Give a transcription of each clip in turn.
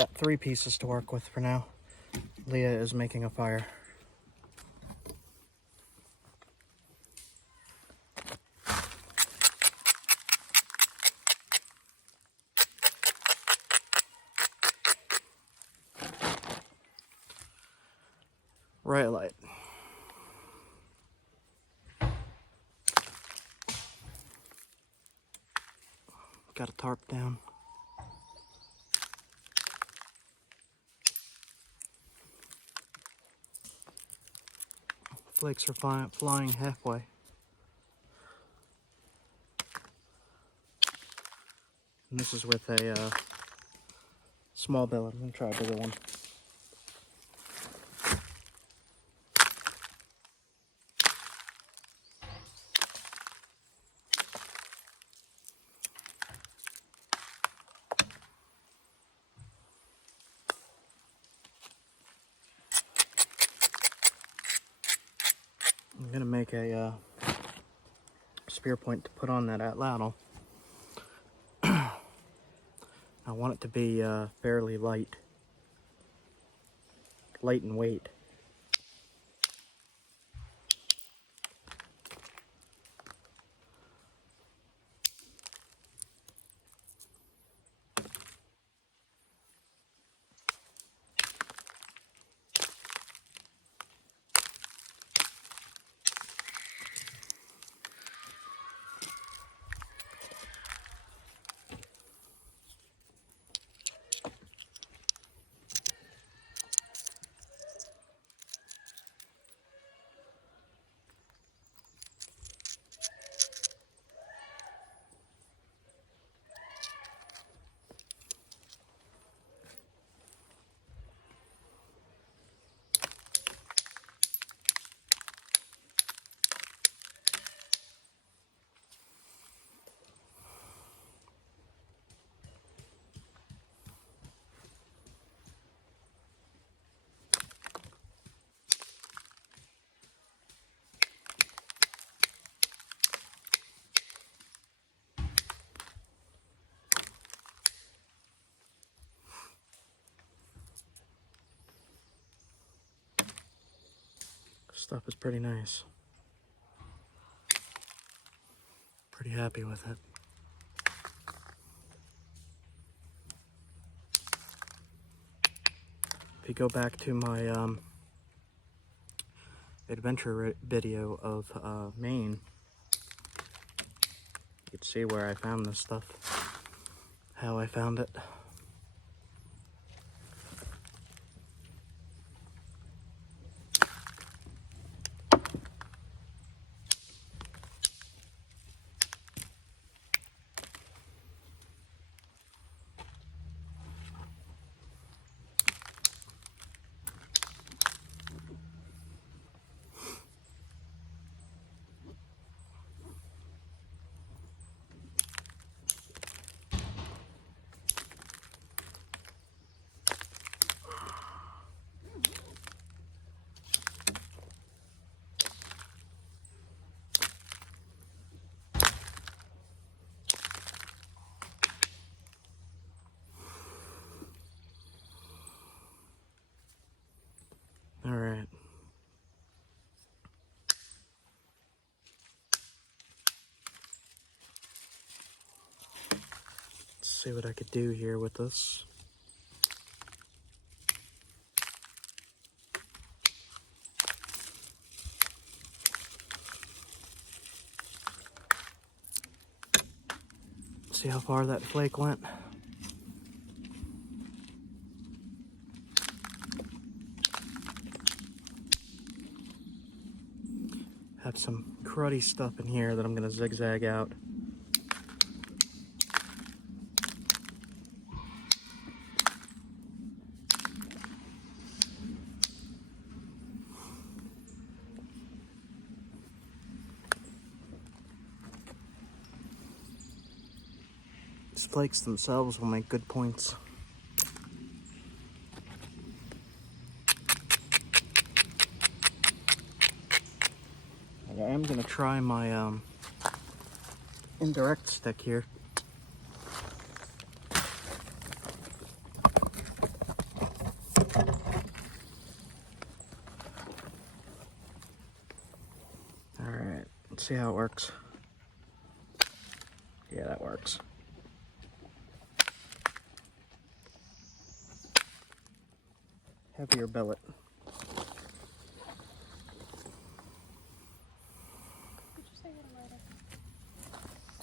got 3 pieces to work with for now. Leah is making a fire. Rhyolite. Got a tarp down. Flakes are flying halfway. And this is with a small billet. I'm going to try a bigger one. I'm going to make a spear point to put on that atlatl. I want it to be fairly light in weight. Stuff is pretty nice. Pretty happy with it. If you go back to my adventure video of Maine, you can see where I found this stuff, how I found it. All right. Let's see what I could do here with this. See how far that flake went. Have some cruddy stuff in here that I'm going to zigzag out. These flakes themselves will make good points. I am going to try my indirect stick here. Alright, let's see how it works. Yeah, that works. Heavier billet. Did you say you had a lighter?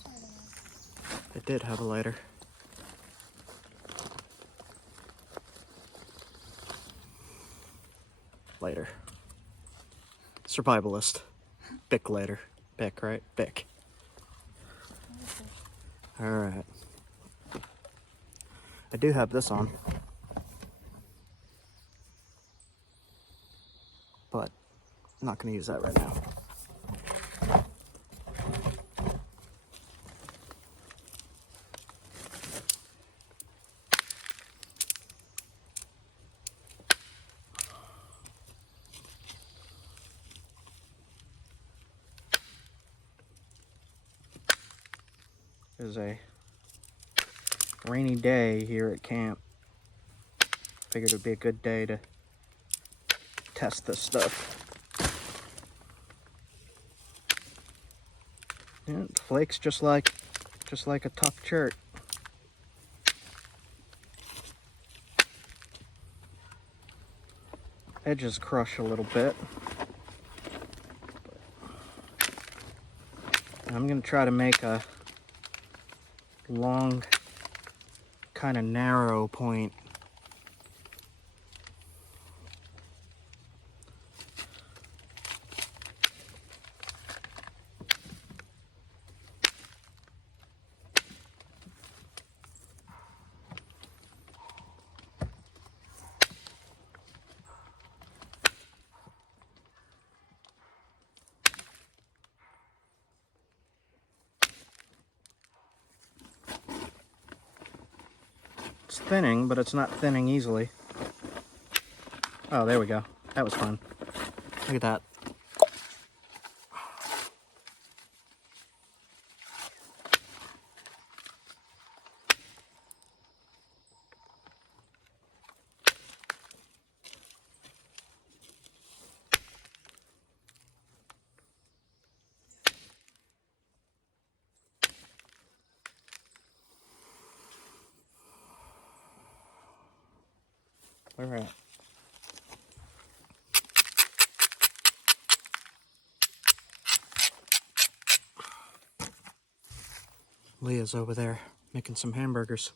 I don't know. It did have a lighter. Lighter. Survivalist. Bic lighter. Bic, right? Bic. Alright. I do have this on. But I'm not going to use that right now. It was a rainy day here at camp. Figured it would be a good day to test this stuff. Yeah, it flakes just like a tough chert. Edges crush a little bit. I'm gonna try to make a long, kind of narrow point. It's thinning, but it's not thinning easily. Oh, there we go. That was fun. Look at that. All right. Leah's over there making some hamburgers.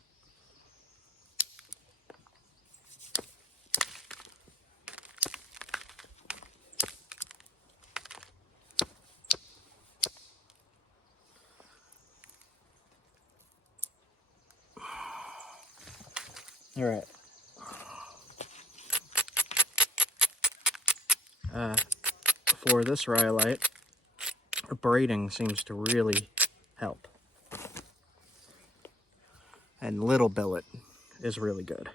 All right. For this rhyolite, braiding seems to really help. And little billet is really good.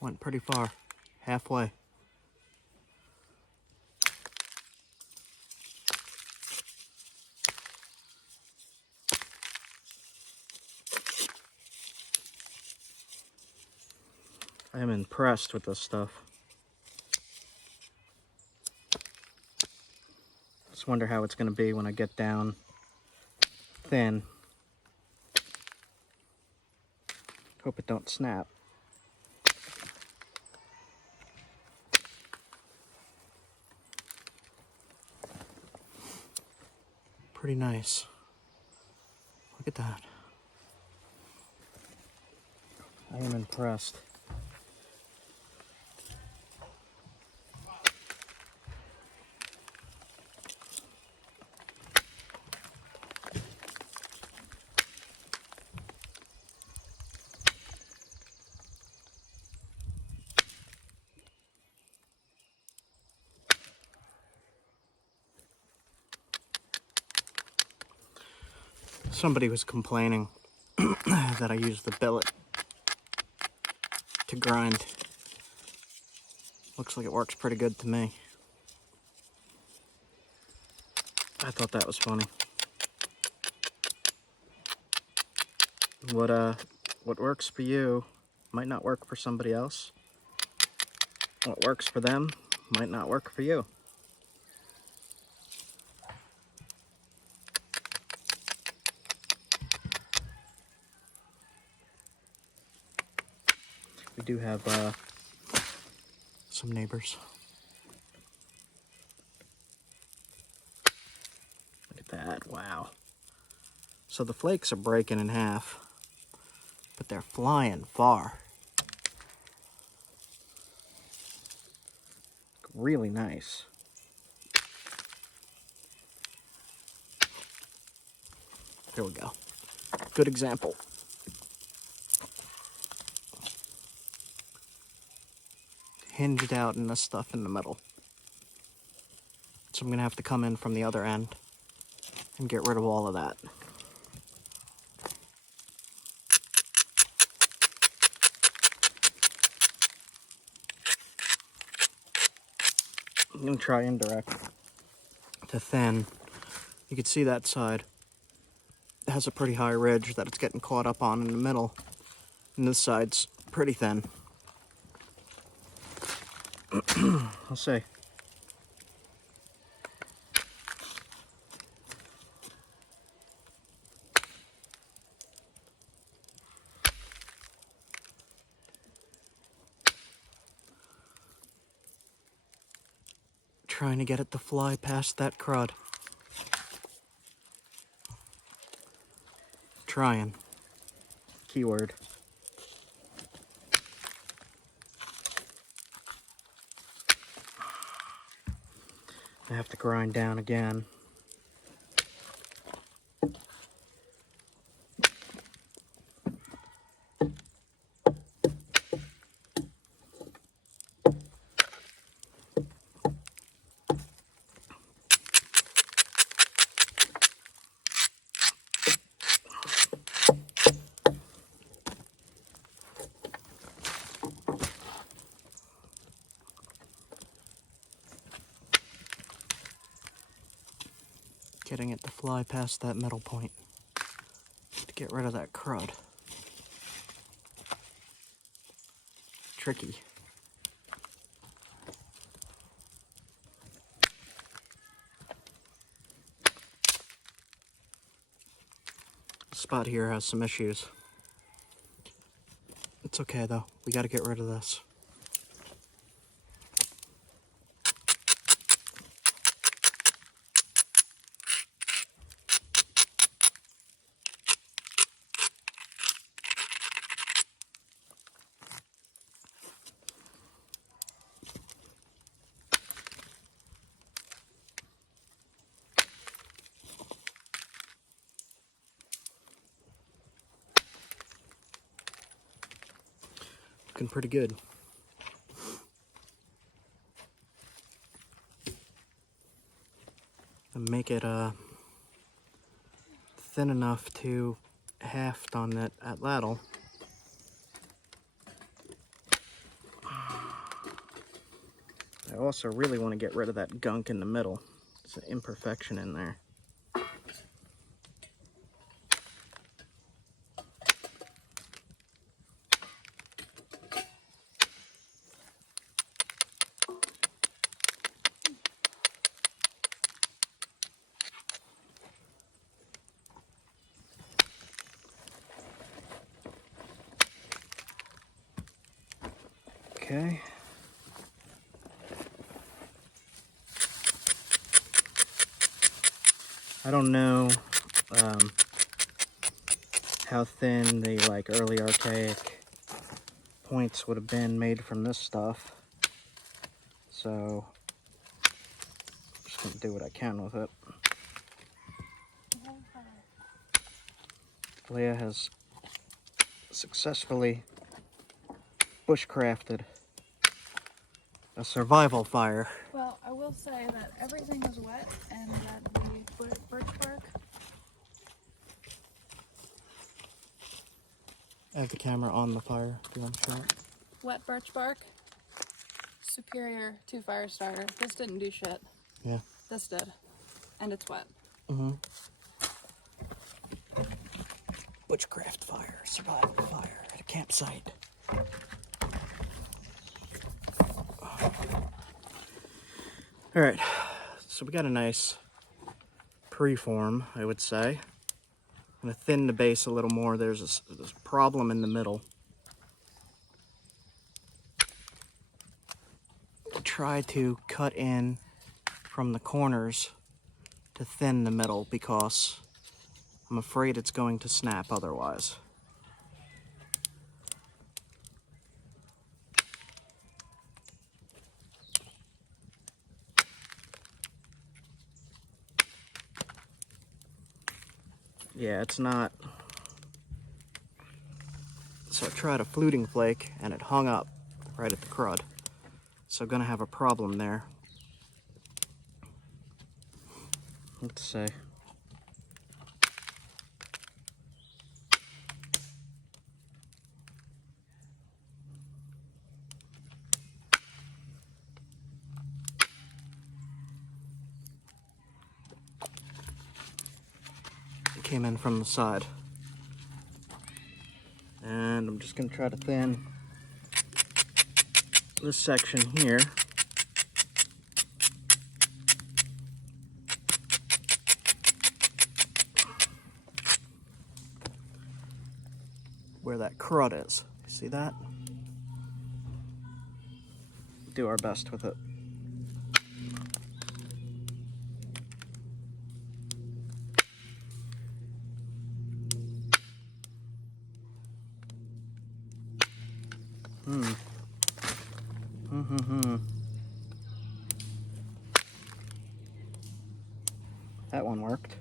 Went pretty far, halfway. I am impressed with this stuff. Just wonder how it's going to be when I get down thin. Hope it don't snap. Pretty nice. Look at that. I am impressed. Somebody was complaining that I used the billet to grind. Looks like it works pretty good to me. I thought that was funny. What works for you might not work for somebody else. What works for them might not work for you. We do have some neighbors. Look at that, wow. So the flakes are breaking in half, but they're flying far. Really nice. Here we go. Good example. Hinged out and this stuff in the middle. So I'm gonna have to come in from the other end and get rid of all of that. I'm gonna try indirect to thin. You can see that side. It has a pretty high ridge that it's getting caught up on in the middle. And this side's pretty thin. I'll see. Trying to get it to fly past that crud. Trying. Keyword. I have to grind down again. Getting it to fly past that middle point to get rid of that crud. Tricky. This spot here has some issues. It's okay though, we gotta get rid of this. Looking pretty good. And make it thin enough to haft on that ladle. I also really want to get rid of that gunk in the middle. It's an imperfection in there. Okay. I don't know how thin the early archaic points would have been made from this stuff. So I'm just gonna do what I can with it. Leah has successfully bushcrafted a survival fire. Well, I will say that everything is wet and that the birch bark. I have the camera on the fire. Do you want to show it? Wet birch bark. Superior to fire starter. This didn't do shit. Yeah. This did. And it's wet. Mm-hmm. Bushcraft fire, survival fire at a campsite. All right, so we got a nice preform, I would say. I'm gonna thin the base a little more. There's this problem in the middle. Try to cut in from the corners to thin the middle because I'm afraid it's going to snap otherwise. Yeah, it's not. So I tried a fluting flake and it hung up right at the crud. So gonna have a problem there. Let's see. It came in from the side. And I'm just gonna try to thin this section here. Where that crud is. See that? Do our best with it. That one worked.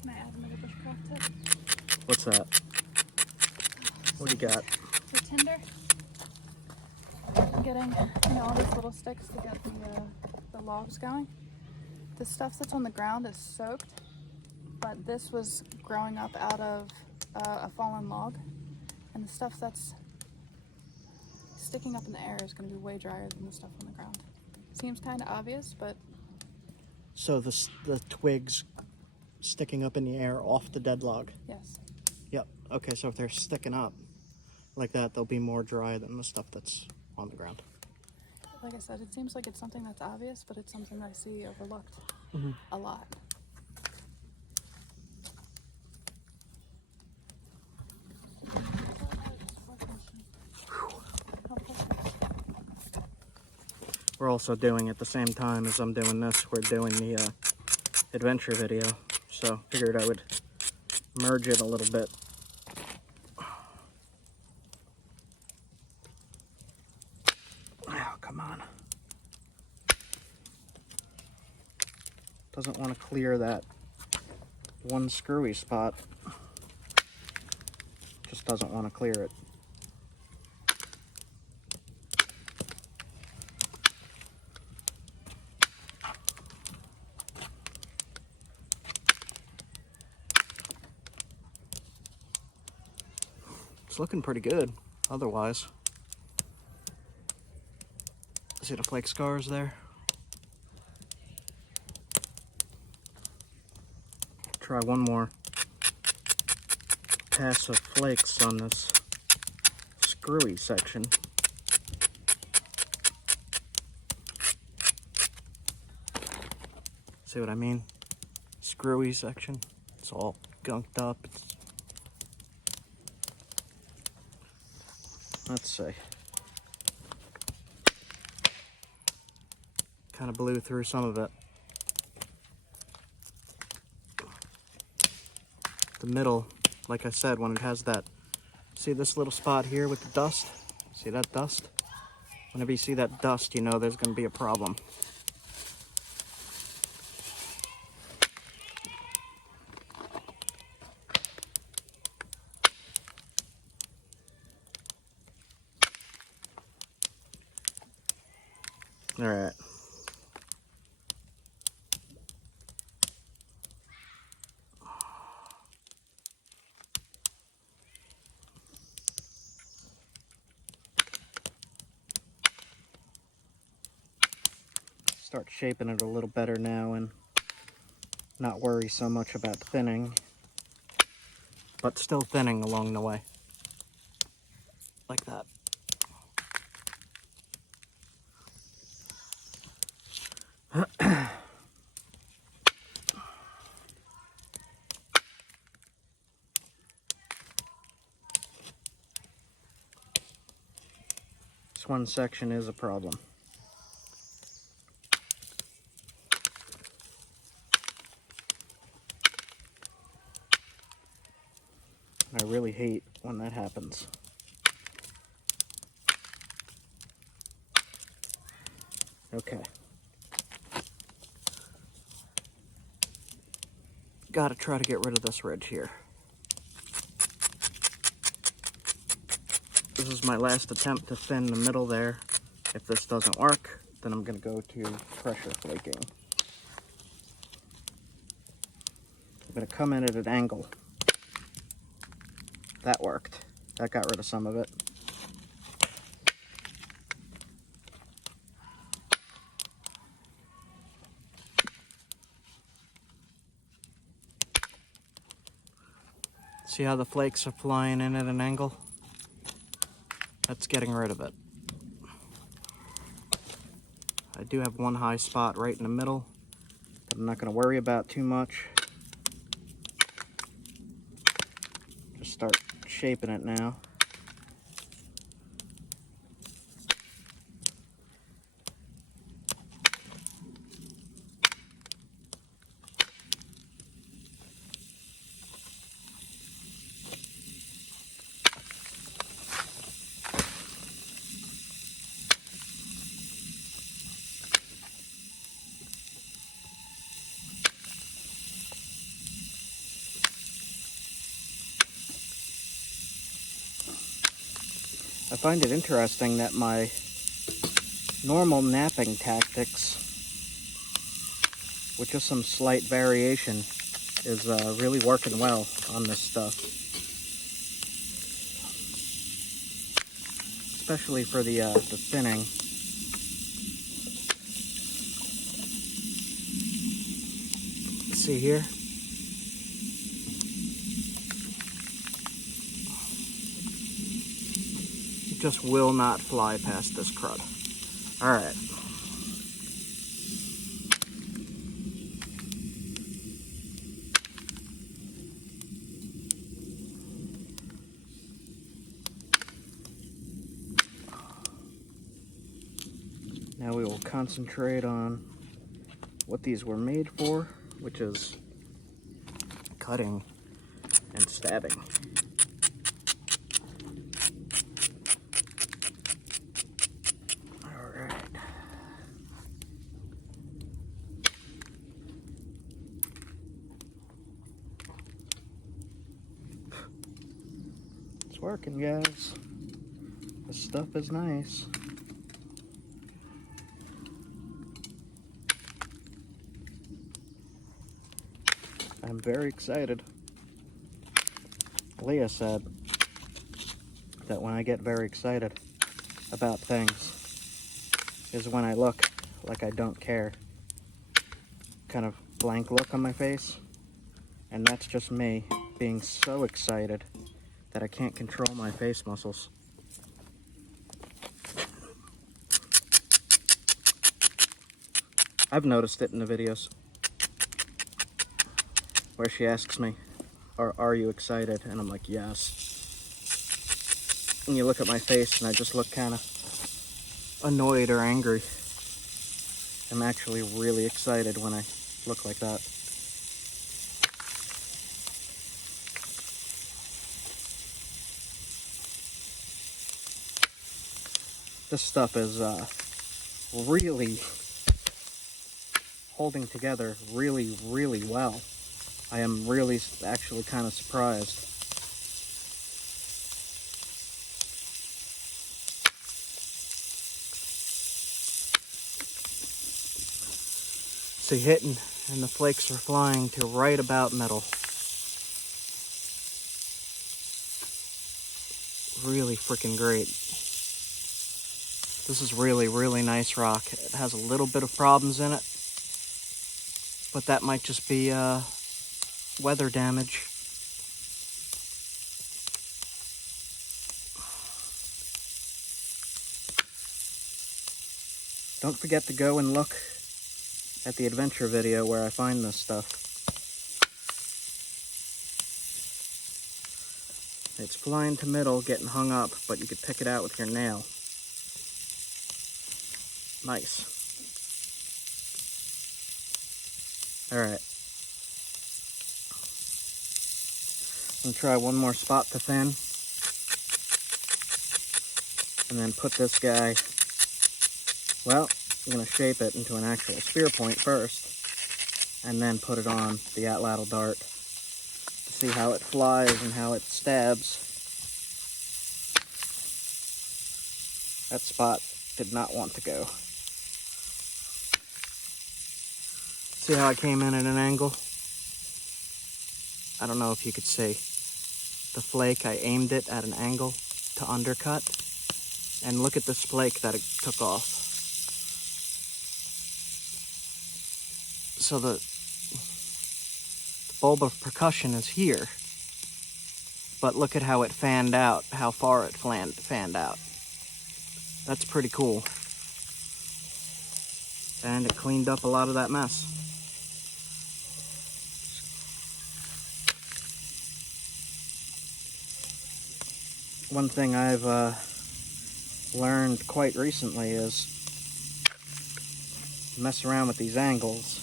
Can I add another bushcraft tip? What's that? What do you got? For tinder, I'm getting all these little sticks to get the logs going. The stuff that's on the ground is soaked, but this was growing up out of a fallen log, and the stuff that's sticking up in the air is going to be way drier than the stuff on the ground. Seems kind of obvious, but So the twigs sticking up in the air off the dead log? yes. Yep. Okay, so if they're sticking up like that, they'll be more dry than the stuff that's on the ground. Like I said, it seems like it's something that's obvious, but it's something that I see overlooked a lot. We're also doing at the same time as I'm doing this, we're doing the adventure video. So figured I would merge it a little bit. Oh, come on. Doesn't want to clear that one screwy spot. Just doesn't want to clear it. It's looking pretty good, otherwise. See the flake scars there? Try one more pass of flakes on this screwy section. See what I mean? Screwy section. It's all gunked up. Let's see. Kind of blew through some of it. The middle, like I said, when it has that, see this little spot here with the dust? See that dust? Whenever you see that dust, you know there's going to be a problem. All right. start shaping it a little better now and not worry so much about thinning, but still thinning along the way, like that. This one section is a problem. I really hate when that happens. Okay. Gotta try to get rid of this ridge here. This is my last attempt to thin the middle there. If this doesn't work, then I'm gonna go to pressure flaking. I'm gonna come in at an angle. That worked. That got rid of some of it. See how the flakes are flying in at an angle? That's getting rid of it. I do have one high spot right in the middle that I'm not going to worry about too much. Just start shaping it now. I find it interesting that my normal knapping tactics, with just some slight variation, is really working well on this stuff. Especially for the thinning. See here? Just will not fly past this crud. All right. Now we will concentrate on what these were made for, which is cutting and stabbing. Working, guys. This stuff is nice. I'm very excited. Leah said that when I get very excited about things is when I look like I don't care. Kind of blank look on my face. And that's just me being so excited that I can't control my face muscles. I've noticed it in the videos where she asks me, are you excited? And I'm like, yes. And you look at my face and I just look kind of annoyed or angry. I'm actually really excited when I look like that. This stuff is really holding together really, really well. I am really actually kind of surprised. See, hitting and the flakes are flying to right about middle. Really freaking great. This is really, really nice rock. It has a little bit of problems in it, but that might just be weather damage. Don't forget to go and look at the adventure video where I find this stuff. It's flying to middle, getting hung up, but you could pick it out with your nail. Nice. Alright. I'm going to try one more spot to thin. And then put this guy, well, I'm going to shape it into an actual spear point first. And then put it on the atlatl dart to see how it flies and how it stabs. That spot did not want to go. See how I came in at an angle? I don't know if you could see. The flake, I aimed it at an angle to undercut. And look at this flake that it took off. So the bulb of percussion is here. But look at how it fanned out, how far it fanned out. That's pretty cool. And it cleaned up a lot of that mess. One thing I've learned quite recently is mess around with these angles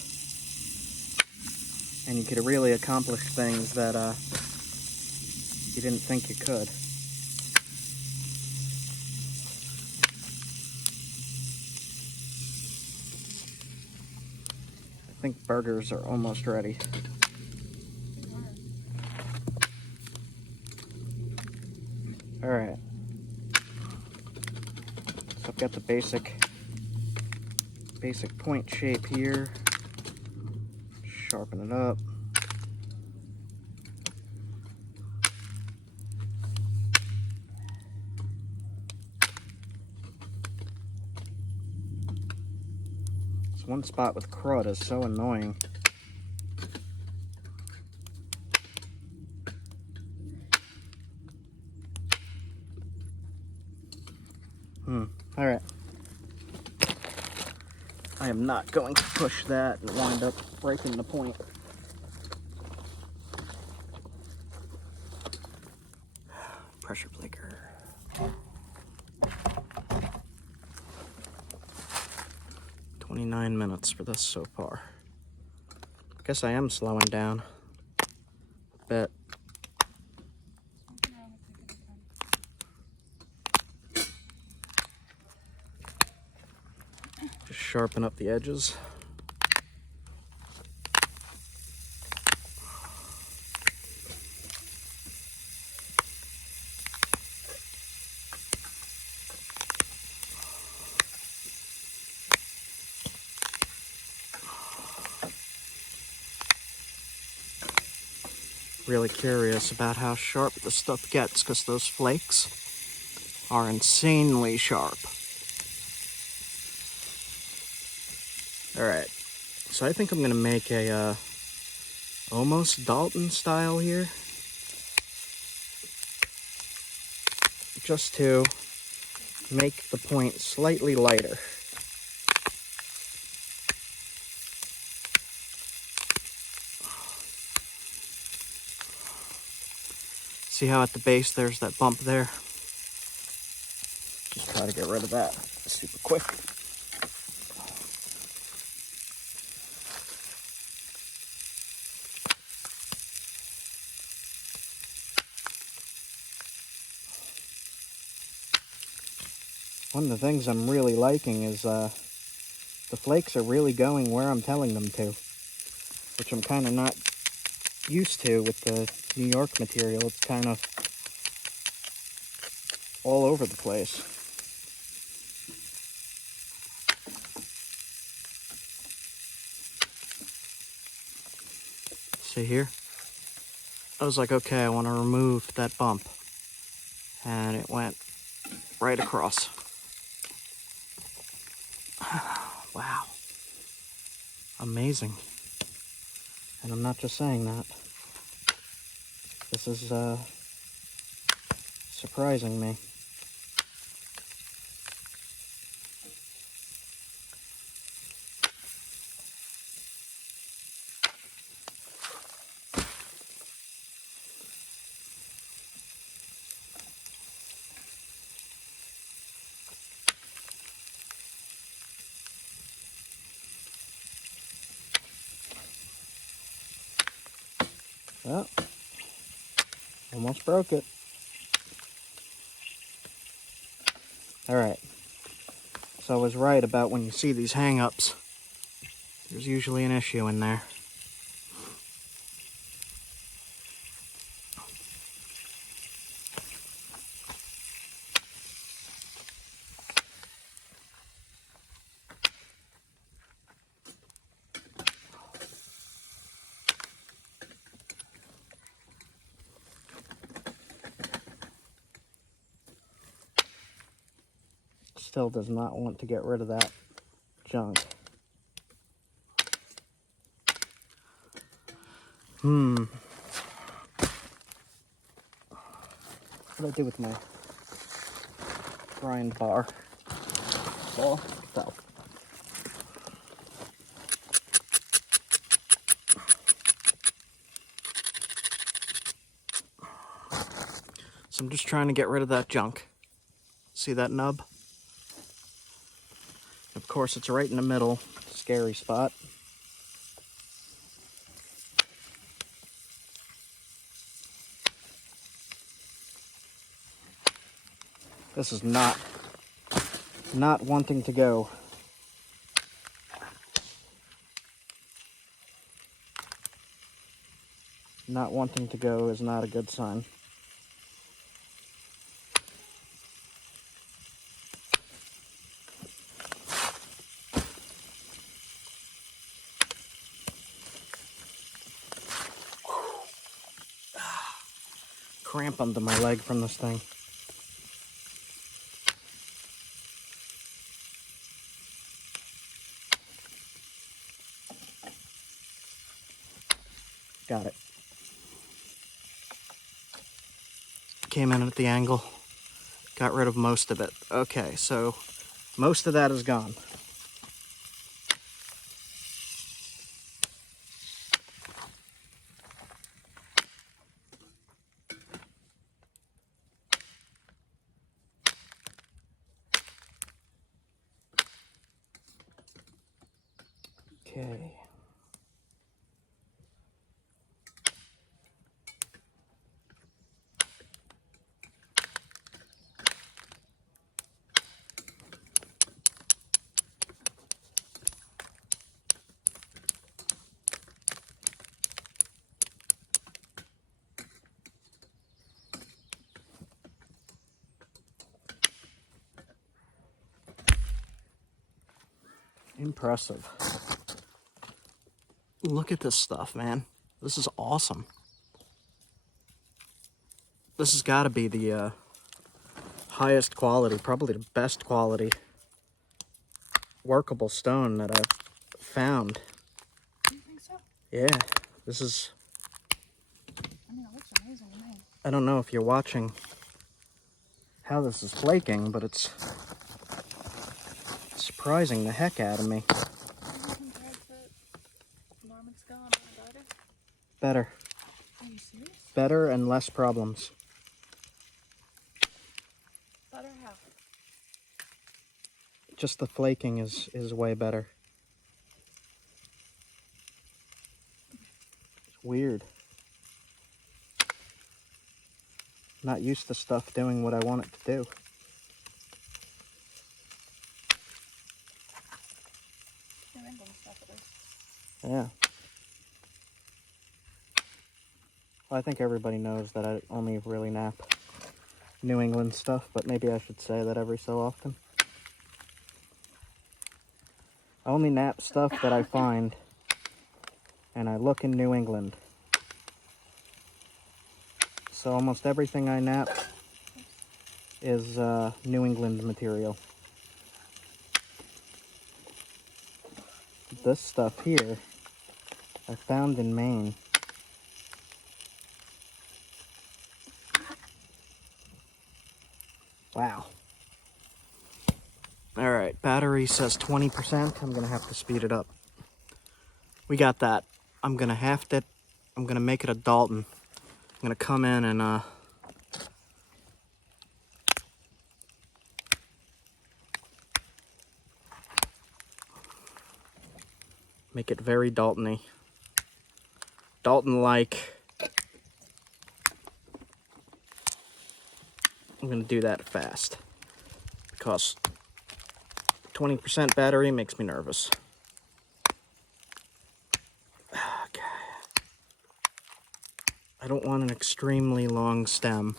and you could really accomplish things that you didn't think you could. I think burgers are almost ready. Alright. So I've got the basic point shape here. Sharpen it up. This one spot with crud is so annoying. Alright. I am not going to push that and wind up breaking the point. Pressure flaker. "29 minutes for this so far. I guess I am slowing down a bit. Just sharpen up the edges. Really curious about how sharp this stuff gets because those flakes are insanely sharp. Alright, so I think I'm going to make a almost Dalton style here. Just to make the point slightly lighter. See how at the base there's that bump there? Just try to get rid of that super quick. One of the things I'm really liking is the flakes are really going where I'm telling them to, which I'm kind of not used to with the New York material. It's kind of all over the place. See here? I was like, okay, I want to remove that bump. And it went right across. Wow. Amazing. And I'm not just saying that. This is surprising me. Oh, almost broke it. Alright, so I was right about when you see these hang-ups, there's usually an issue in there. Still does not want to get rid of that junk. What do I do with my grind bar? Saw fell. So I'm just trying to get rid of that junk. See that nub? Of course, it's right in the middle. Scary spot. This is not wanting to go. Not wanting to go is not a good sign. Cramp under my leg from this thing. Got it. Came in at the angle. Got rid of most of it. Okay, so most of that is gone. Okay. Impressive. Look at this stuff, man. This is awesome. This has got to be the highest quality, probably the best quality workable stone that I've found. Do you think so? Yeah, this is... I mean, it looks amazing to me. I don't know if you're watching how this is flaking, but it's surprising the heck out of me. Norman's gone. Better. Are you serious? Better and less problems. Better how? Just the flaking is way better. It's weird. Not used to stuff doing what I want it to do. New England stuff, at least. Yeah. Well, I think everybody knows that I only really nap New England stuff, but maybe I should say that every so often. I only nap stuff that I find, and I look in New England. So almost everything I nap is New England material. This stuff here I found in Maine. Wow. All right, battery says 20%. I'm gonna have to speed it up. We got that. I'm gonna make it a Dalton. I'm gonna come in and make it very Dalton-y. Dalton-like. I'm gonna do that fast because 20% battery makes me nervous. Okay. I don't want an extremely long stem.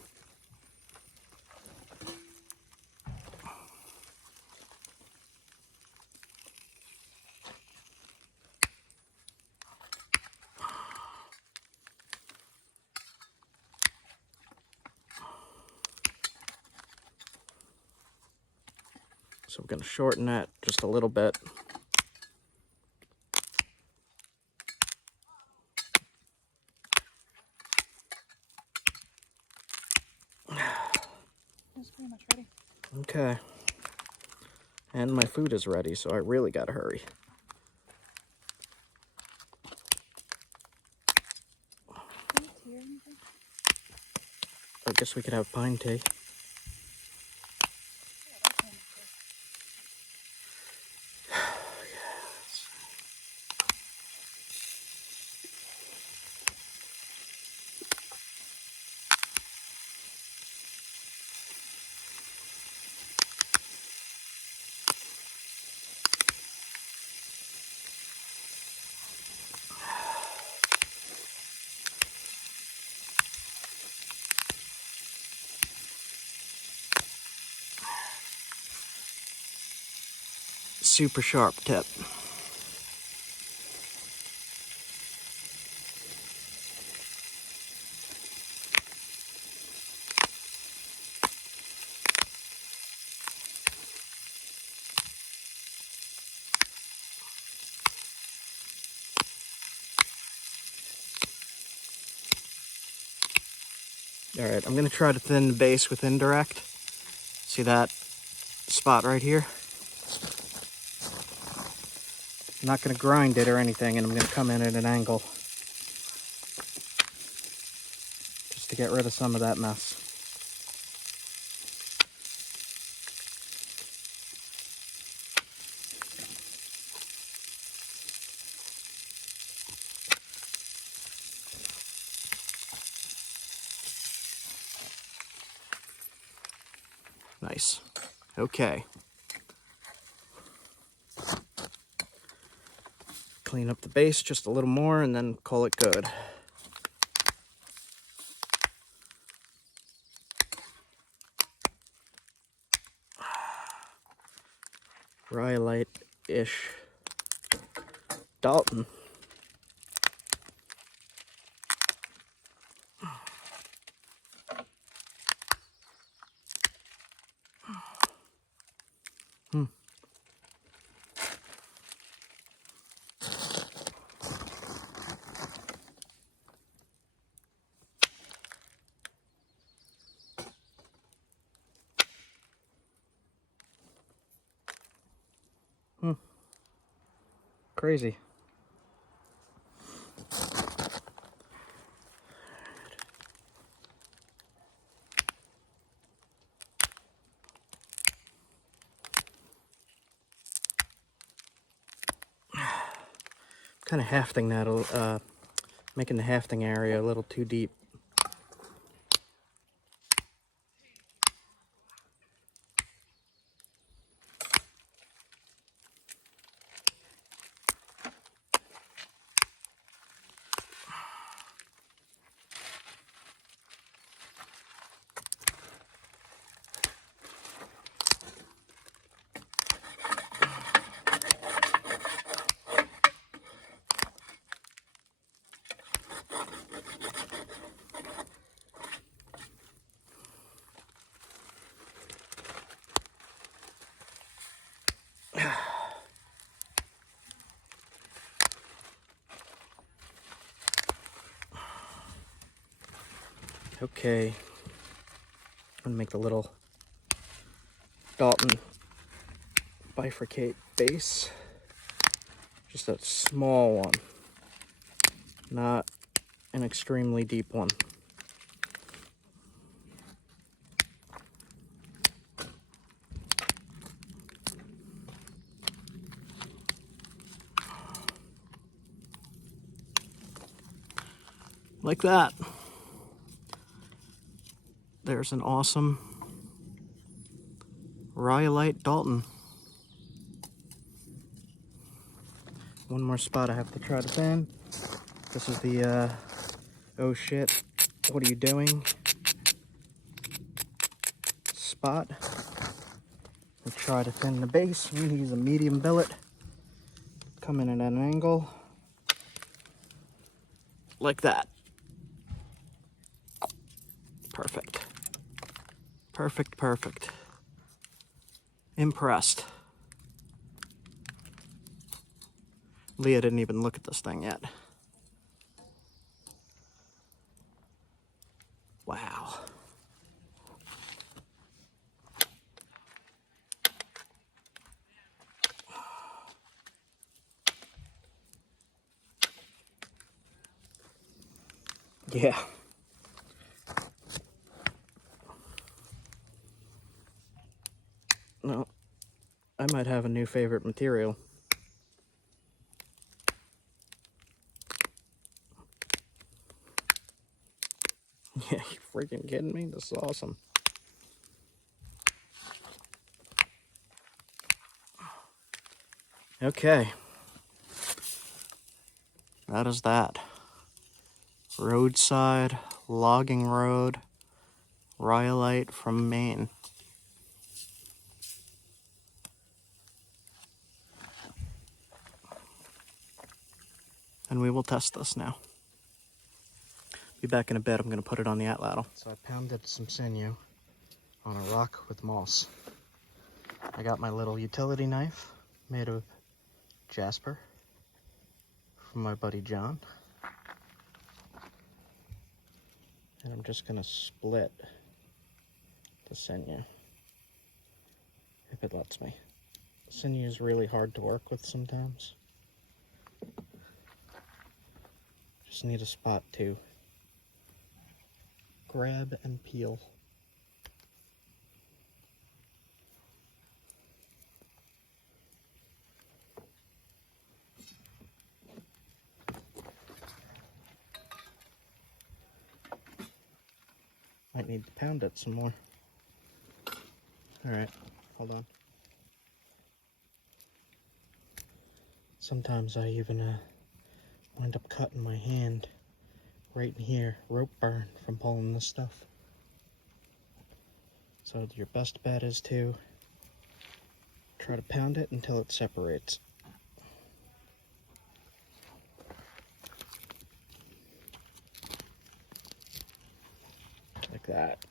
So we're going to shorten that just a little bit. It's pretty much ready. Okay. And my food is ready, so I really got to hurry. Any tea or anything? I guess we could have pine tea. Yeah, that's one. Super sharp tip. All right, I'm going to try to thin the base with indirect. See that spot right here? I'm not going to grind it or anything, and I'm going to come in at an angle just to get rid of some of that mess. Nice. Okay. Clean up the base just a little more and then call it good. Rhyolite-ish Dalton. Crazy. Kind of hafting that, making the hafting area a little too deep. Okay, I'm gonna make the little Dalton bifurcate base. Just a small one, not an extremely deep one. Like that. There's an awesome Rhyolite Dalton. One more spot I have to try to thin. This is the, oh shit, what are you doing spot. We'll try to thin the base. I'm gonna use a medium billet. Come in at an angle. Like that. Perfect. Perfect, perfect. Impressed. Leah didn't even look at this thing yet. Wow. Yeah. No, I might have a new favorite material. Yeah, you freaking kidding me? This is awesome. Okay. That is that. Roadside logging road, Rhyolite from Maine. And we will test this now. Be back in a bit. I'm going to put it on the atlatl. So I pounded some sinew on a rock with moss. I got my little utility knife made of jasper from my buddy John. And I'm just going to split the sinew, if it lets me. Sinew is really hard to work with sometimes. Just need a spot to grab and peel. Might need to pound it some more. Alright, hold on. Sometimes I even wind up cutting my hand right in here. Rope burn from pulling this stuff. So your best bet is to try to pound it until it separates. Like that.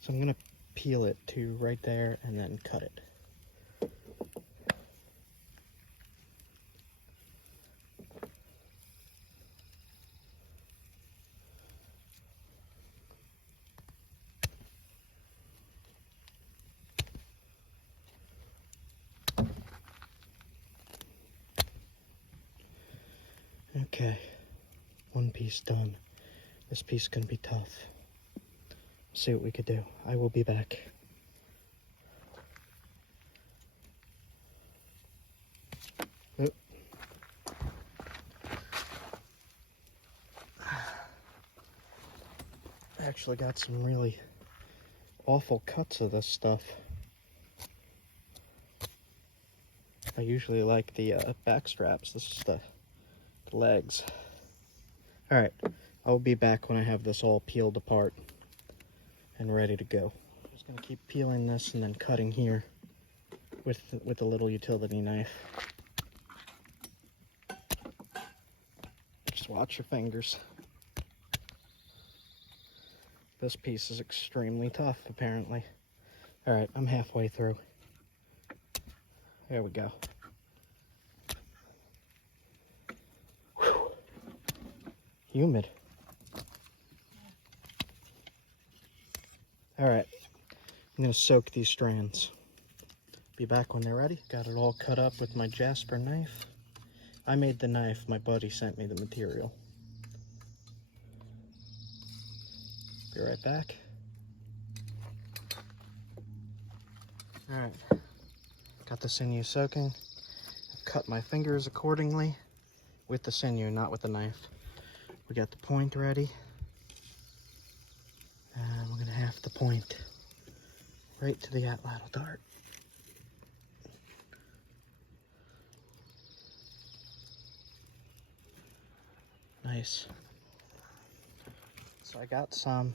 So I'm gonna peel it to right there and then cut it. Okay, one piece done. This piece can be tough. See what we could do. I will be back. Oop. I actually got some really awful cuts of this stuff. I usually like the back straps. This is the legs. Alright, I'll be back when I have this all peeled apart and ready to go. I'm just going to keep peeling this and then cutting here with a little utility knife. Just watch your fingers. This piece is extremely tough, apparently. All right, I'm halfway through. There we go. Whew. Humid. All right, I'm gonna soak these strands. Be back when they're ready. Got it all cut up with my Jasper knife. I made the knife, my buddy sent me the material. Be right back. All right, got the sinew soaking. I've cut my fingers accordingly with the sinew, not with the knife. We got the point ready. And we're gonna have to point right to the atlatl dart. Nice. So I got some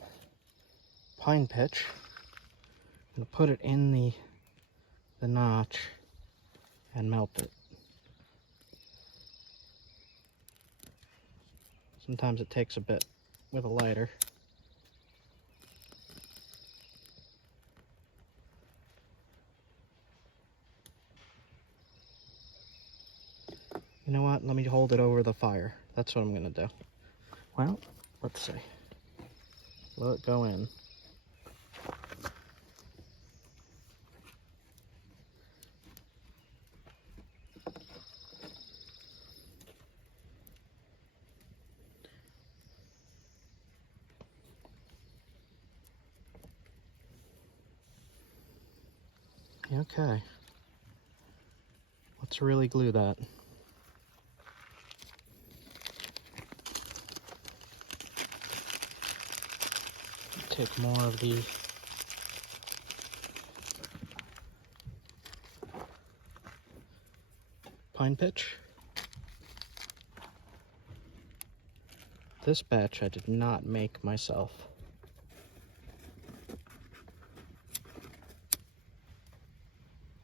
pine pitch. I'm gonna put it in the notch and melt it. Sometimes it takes a bit with a lighter. You know what? Let me hold it over the fire. That's what I'm gonna do. Well, let's see. Let it go in. Okay. Let's really glue that. Take more of the pine pitch. This batch I did not make myself.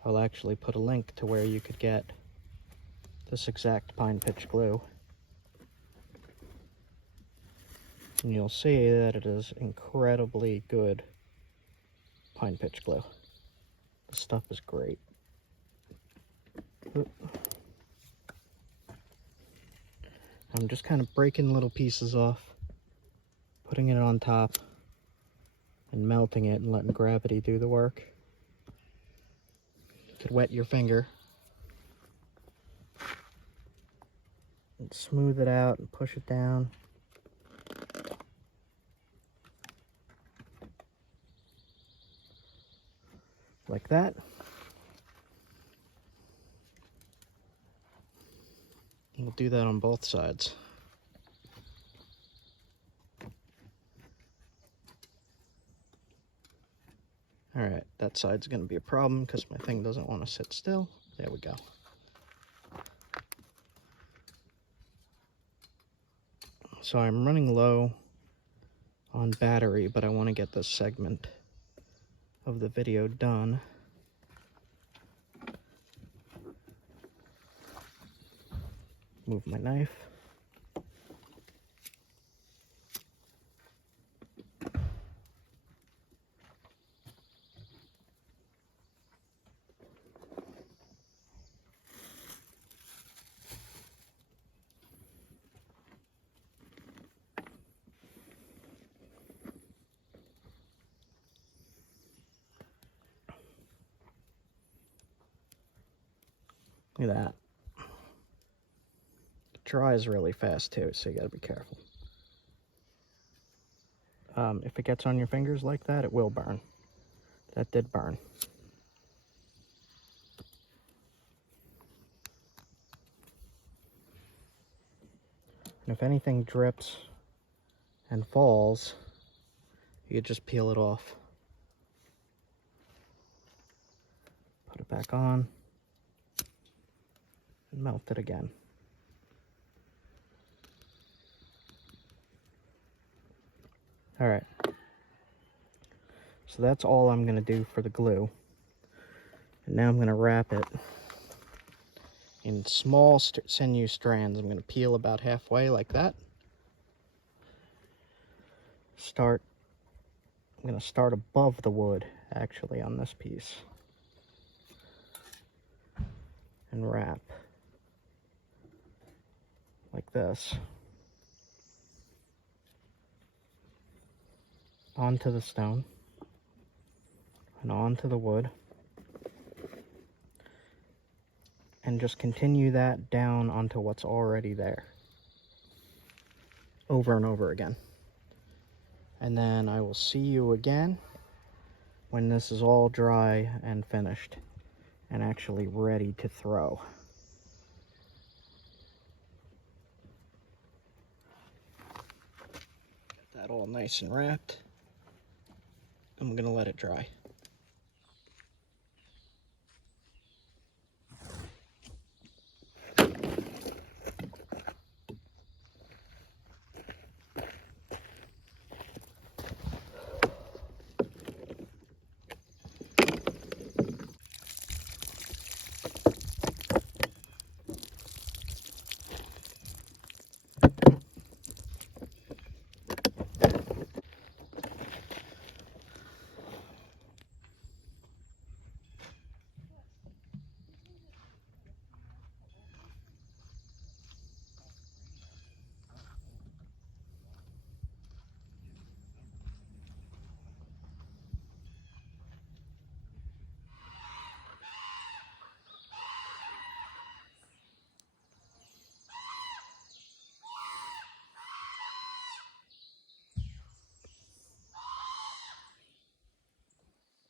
I'll actually put a link to where you could get this exact pine pitch glue. And you'll see that it is incredibly good pine pitch glue. This stuff is great. I'm just kind of breaking little pieces off, putting it on top, and melting it and letting gravity do the work. You could wet your finger and smooth it out and push it down. Like that. We'll do that on both sides. All right, that side's gonna be a problem because my thing doesn't want to sit still. There we go. So I'm running low on battery, but I want to get this segment of the video done. Move my knife. Look at that. It dries really fast too, so you gotta be careful. If it gets on your fingers like that, it will burn. That did burn. And if anything drips and falls, you just peel it off. Put it back on and melt it again. All right. So that's all I'm gonna do for the glue. And now I'm gonna wrap it in small sinew strands. I'm going to peel about halfway like that. I'm going to start above the wood, actually, on this piece. And wrap like this onto the stone and onto the wood, and just continue that down onto what's already there over and over again. And then I will see you again when this is all dry and finished and actually ready to throw. Get that all nice and wrapped. I'm gonna let it dry.